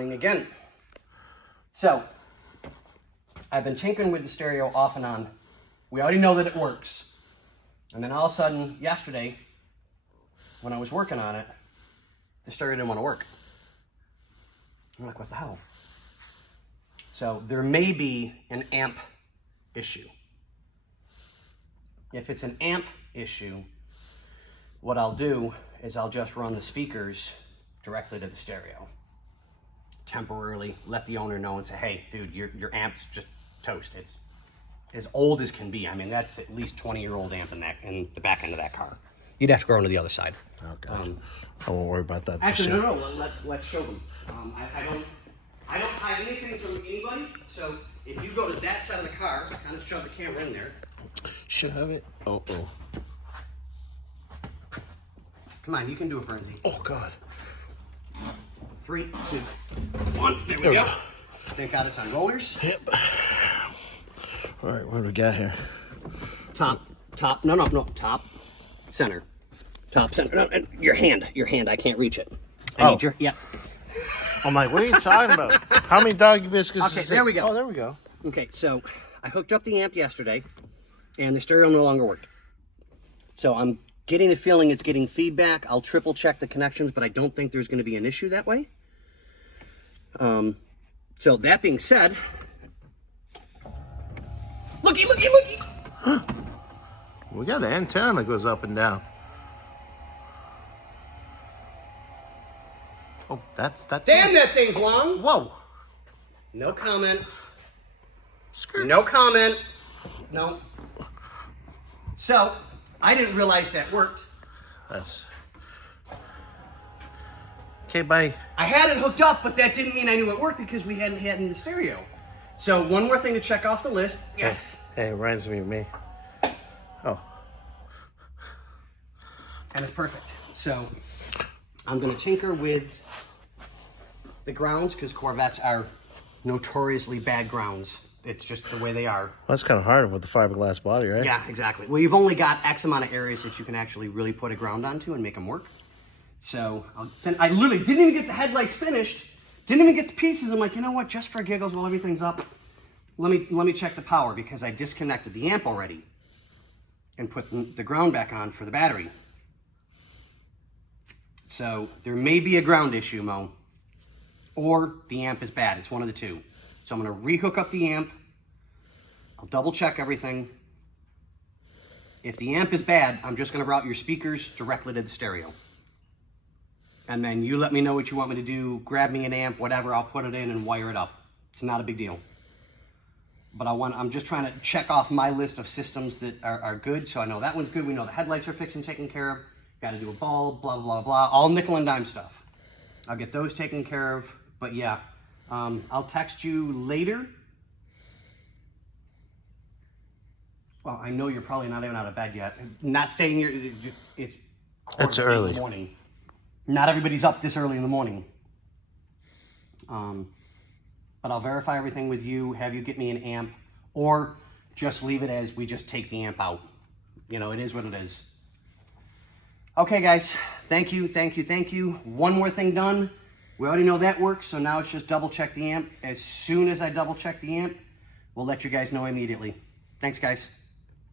Again. So, I've been tinkering with the stereo off and on. We already know that it works. And then all of a sudden, yesterday, when I was working on it, the stereo didn't want to work. I'm like, what the hell? So, there may be an amp issue. If it's an amp issue, what I'll do is I'll just run the speakers directly to the stereo. Temporarily let the owner know and say, hey, dude, your amp's just toast. It's as old as can be. I mean, that's at least 20-year-old amp in the back end of that car. You'd have to go into the other side. Oh, gotcha. I won't worry about that. Actually, no. Let's show them. I don't hide anything from anybody. So if you go to that side of the car, kind of shove the camera in there. Shove it. Oh. Come on, you can do it, Bernsey. Oh God. 3, 2, 1. There we go. Thank God it's on rollers. Yep. All right, what do we got here? Top. No. Top, center. Top, center. No, your hand. I can't reach it. I need your, yeah. I'm like, what are you talking about? How many doggy biscuits? Okay, there we go. Oh, there we go. Okay, so I hooked up the amp yesterday, and the stereo no longer worked. So I'm getting the feeling it's getting feedback. I'll triple check the connections, but I don't think there's going to be an issue that way. So that being said, looky! Huh. We got an antenna that goes up and down. Oh, that's damn, that thing's long. Whoa. No comment. Skirt. No comment. No. So I didn't realize that worked. That's okay. Bye. I had it hooked up, but that didn't mean I knew it worked because we hadn't had it in the stereo. So one more thing to check off the list. Yes. Hey, it reminds me of me. Oh. And it's perfect. So I'm going to tinker with the grounds because Corvettes are notoriously bad grounds. It's just the way they are. Well, that's kind of hard with the fiberglass body, right? Yeah, exactly. Well, you've only got X amount of areas that you can actually really put a ground onto and make them work. So I literally didn't even get the headlights finished. Didn't even get the pieces. I'm like, you know what? Just for giggles, while everything's up, let me check the power because I disconnected the amp already and put the ground back on for the battery. So there may be a ground issue, Mo, or the amp is bad. It's one of the two. So I'm going to rehook up the amp. I'll double check everything. If the amp is bad, I'm just going to route your speakers directly to the stereo. And then you let me know what you want me to do. Grab me an amp, whatever. I'll put it in and wire it up. It's not a big deal. But I'm just trying to check off my list of systems that are good. So I know that one's good. We know the headlights are fixed and taken care of. Got to do a bulb, blah, blah, blah. All nickel and dime stuff. I'll get those taken care of. But yeah, I'll text you later. Well, I know you're probably not even out of bed yet. Not staying here. It's early. In the morning. Not everybody's up this early in the morning. But I'll verify everything with you, have you get me an amp, or just leave it as we just take the amp out. You know, it is what it is. Okay, guys. Thank you. One more thing done. We already know that works, so now it's just double check the amp. As soon as I double check the amp, we'll let you guys know immediately. Thanks, guys.